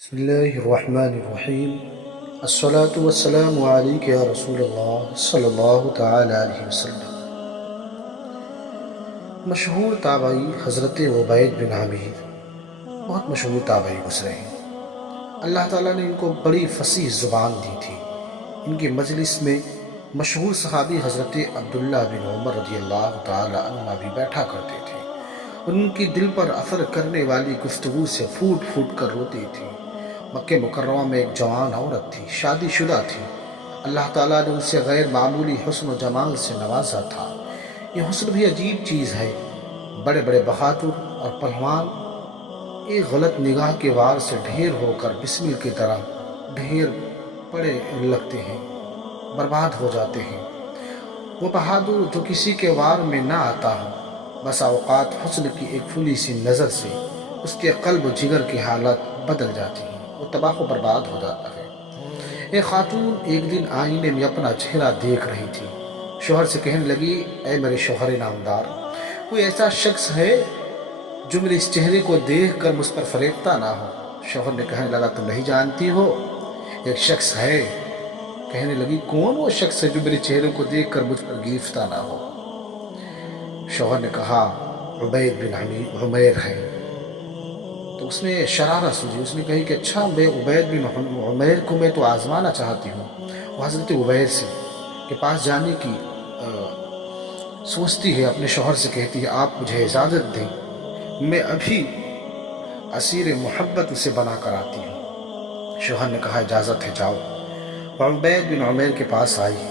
بسم اللہ الرحمن الرحیم الصلاة والسلام علیک یا رسول اللہ صلی اللہ تعالی علیہ وسلم۔ مشہور تابعی حضرت عبید بن عامر بہت مشہور تابعی گزرے ہیں۔ اللہ تعالیٰ نے ان کو بڑی فصیح زبان دی تھی۔ ان کی مجلس میں مشہور صحابی حضرت عبداللہ بن عمر رضی اللہ تعالی عنہ بھی بیٹھا کرتے تھے۔ ان کی دل پر اثر کرنے والی گفتگو سے پھوٹ پھوٹ کر روتی تھی۔ مکہ مکرمہ میں ایک جوان عورت تھی، شادی شدہ تھی۔ اللہ تعالیٰ نے اسے غیر معمولی حسن و جمال سے نوازا تھا۔ یہ حسن بھی عجیب چیز ہے۔ بڑے بڑے بہادر اور پہلوان ایک غلط نگاہ کے وار سے ڈھیر ہو کر بسمل کی طرح ڈھیر پڑے لگتے ہیں، برباد ہو جاتے ہیں۔ وہ بہادر جو کسی کے وار میں نہ آتا ہو، بس اوقات حسن کی ایک پھولی سی نظر سے اس کے قلب و جگر کی حالت بدل جاتی ہے، وہ تباہ و برباد ہو جاتا ہے۔ ایک خاتون ایک دن آئینے میں اپنا چہرہ دیکھ رہی تھی۔ شوہر سے کہنے لگی، اے میرے شوہر نامدار، کوئی ایسا شخص ہے جو میرے اس چہرے کو دیکھ کر مجھ پر فریفتہ نہ ہو؟ شوہر نے کہنے لگا، تم نہیں جانتی ہو؟ ایک شخص ہے۔ کہنے لگی، کون وہ شخص ہے جو میرے چہرے کو دیکھ کر مجھ پر گرفتہ نہ ہو؟ شوہر نے کہا، عبید بن عمیر ہے۔ تو اس نے شرارت سوچی، اس نے کہی کہ اچھا، میں عبید بن عمیر کو میں تو آزمانا چاہتی ہوں۔ وہ حضرت عبید سے کے پاس جانے کی سوچتی ہے، اپنے شوہر سے کہتی ہے، آپ مجھے اجازت دیں، میں ابھی اسیر محبت اسے بنا کر آتی ہوں۔ شوہر نے کہا، اجازت ہے، جاؤ۔ وہ عبید بن عمیر کے پاس آئی۔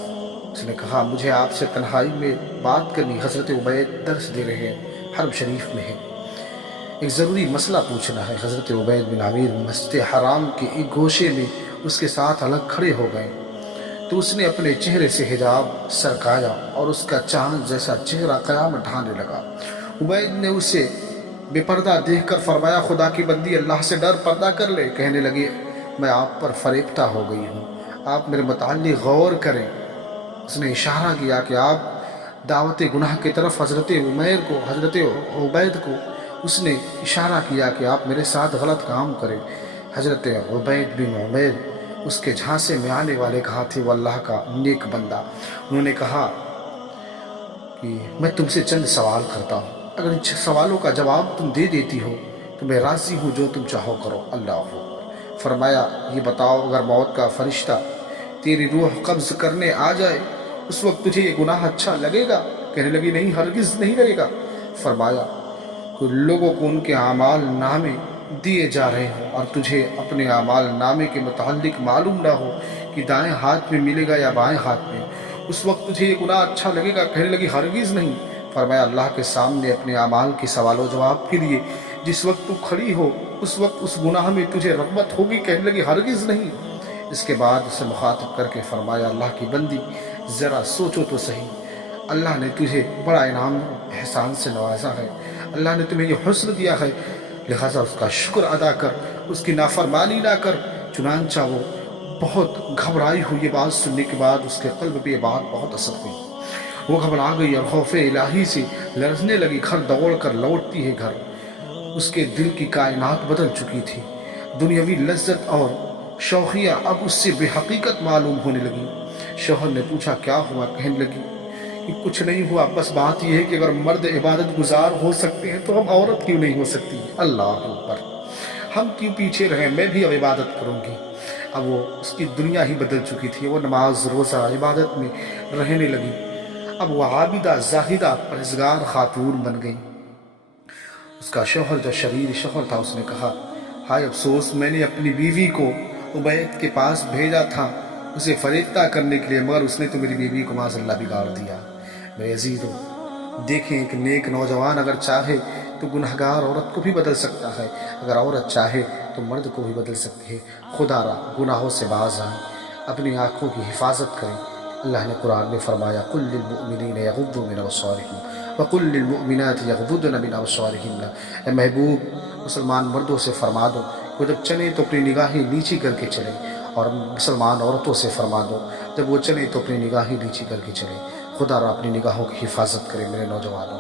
اس نے کہا، مجھے آپ سے تنہائی میں بات کرنی۔ حضرت عبید درس دے رہے ہیں، حرم شریف میں ہے، ایک ضروری مسئلہ پوچھنا ہے۔ حضرت عبید بن عامر مسجد حرام کے ایک گوشے میں اس کے ساتھ الگ کھڑے ہو گئے تو اس نے اپنے چہرے سے حجاب سرکایا اور اس کا چاند جیسا چہرہ قیامت ڈھانے لگا۔ عبید نے اسے بے پردہ دیکھ کر فرمایا، خدا کی بندی، اللہ سے ڈر، پردہ کر لے۔ کہنے لگی، میں آپ پر فریفتہ ہو گئی ہوں، آپ میرے متعلق غور کریں۔ اس نے اشارہ کیا کہ آپ دعوت گناہ کی طرف حضرت عبید کو اس نے اشارہ کیا کہ آپ میرے ساتھ غلط کام کریں۔ حضرت عبید بن عمیر اس کے جھانسے میں آنے والے کہا تھے، وہ اللہ کا نیک بندہ۔ انہوں نے کہا کہ میں تم سے چند سوال کرتا ہوں، اگر ان سوالوں کا جواب تم دے دیتی ہو تو میں راضی ہوں، جو تم چاہو کرو۔ اللہ اکبر۔ فرمایا، یہ بتاؤ، اگر موت کا فرشتہ تیری روح قبض کرنے آ جائے، اس وقت تجھے یہ گناہ اچھا لگے گا؟ کہنے لگی، نہیں، ہرگز نہیں لگے گا۔ فرمایا، کوئی لوگوں کو ان کے اعمال نامے دیے جا رہے ہوں اور تجھے اپنے اعمال نامے کے متعلق معلوم نہ ہو کہ دائیں ہاتھ میں ملے گا یا بائیں ہاتھ میں، اس وقت تجھے یہ گناہ اچھا لگے گا؟ کہنے لگی، ہرگز نہیں۔ فرمایا، اللہ کے سامنے اپنے اعمال کے سوال و جواب کے لیے جس وقت تو کھڑی ہو، اس وقت اس گناہ میں تجھے رغبت ہوگی؟ کہنے لگی، ہرگز نہیں۔ اس کے بعد اسے مخاطب کر کے فرمایا، اللہ کی بندی، ذرا سوچو تو صحیح، اللہ نے تجھے بڑا انعام احسان سے نوازا ہے، اللہ نے تمہیں یہ حسن دیا ہے، لہذا اس کا شکر ادا کر، اس کی نافرمانی نہ کر۔ چنانچہ وہ بہت گھبرائی ہوئی۔ یہ بات سننے کے بعد اس کے قلب پہ یہ بات بہت اثر ہوئی، وہ گھبرا گئی اور خوف الہی سے لرزنے لگی۔ گھر دوڑ کر لوٹتی ہے گھر۔ اس کے دل کی کائنات بدل چکی تھی، دنیاوی لذت اور شوخیاں اب اس سے بے حقیقت معلوم ہونے لگی۔ شوہر نے پوچھا، کیا ہوا؟ کہنے لگی کہ کچھ نہیں ہوا، بس بات یہ ہے کہ اگر مرد عبادت گزار ہو سکتے ہیں تو ہم عورت کیوں نہیں ہو سکتی؟ اللہ اکبر، ہم کیوں پیچھے رہیں؟ میں بھی اب عبادت کروں گی۔ اب وہ اس کی دنیا ہی بدل چکی تھی، وہ نماز روزہ عبادت میں رہنے لگی۔ اب وہ عابدہ زاہدہ پرہیزگار خاتون بن گئی۔ اس کا شوہر جو شریر شوہر تھا، اس نے کہا، ہائے افسوس، میں نے اپنی بیوی کو عبید کے پاس بھیجا تھا اسے فریفتہ کرنے کے لیے، مگر اس نے تو میری بیوی کو معاذ اللہ بگاڑ دیا۔ میرے عزیزو، دیکھیں، ایک نیک نوجوان اگر چاہے تو گنہگار عورت کو بھی بدل سکتا ہے، اگر عورت چاہے تو مرد کو بھی بدل سکتی ہے۔ خدا را گناہوں سے باز آئیں، اپنی آنکھوں کی حفاظت کریں۔ اللہ نے قرآن میں فرمایا، قل للمؤمنین یغضوا من ابصارہم وقل للمؤمنات یغضضن من ابصارہن۔ اے محبوب، مسلمان مردوں سے فرما دو وہ جب چلیں تو اپنی نگاہیں نیچی کر کے چلیں، اور مسلمان عورتوں سے فرما دو جب وہ چلیں تو اپنی نگاہیں نیچی کر کے چلیں۔ خدا را اپنی نگاہوں کی حفاظت کرے میرے نوجوانوں۔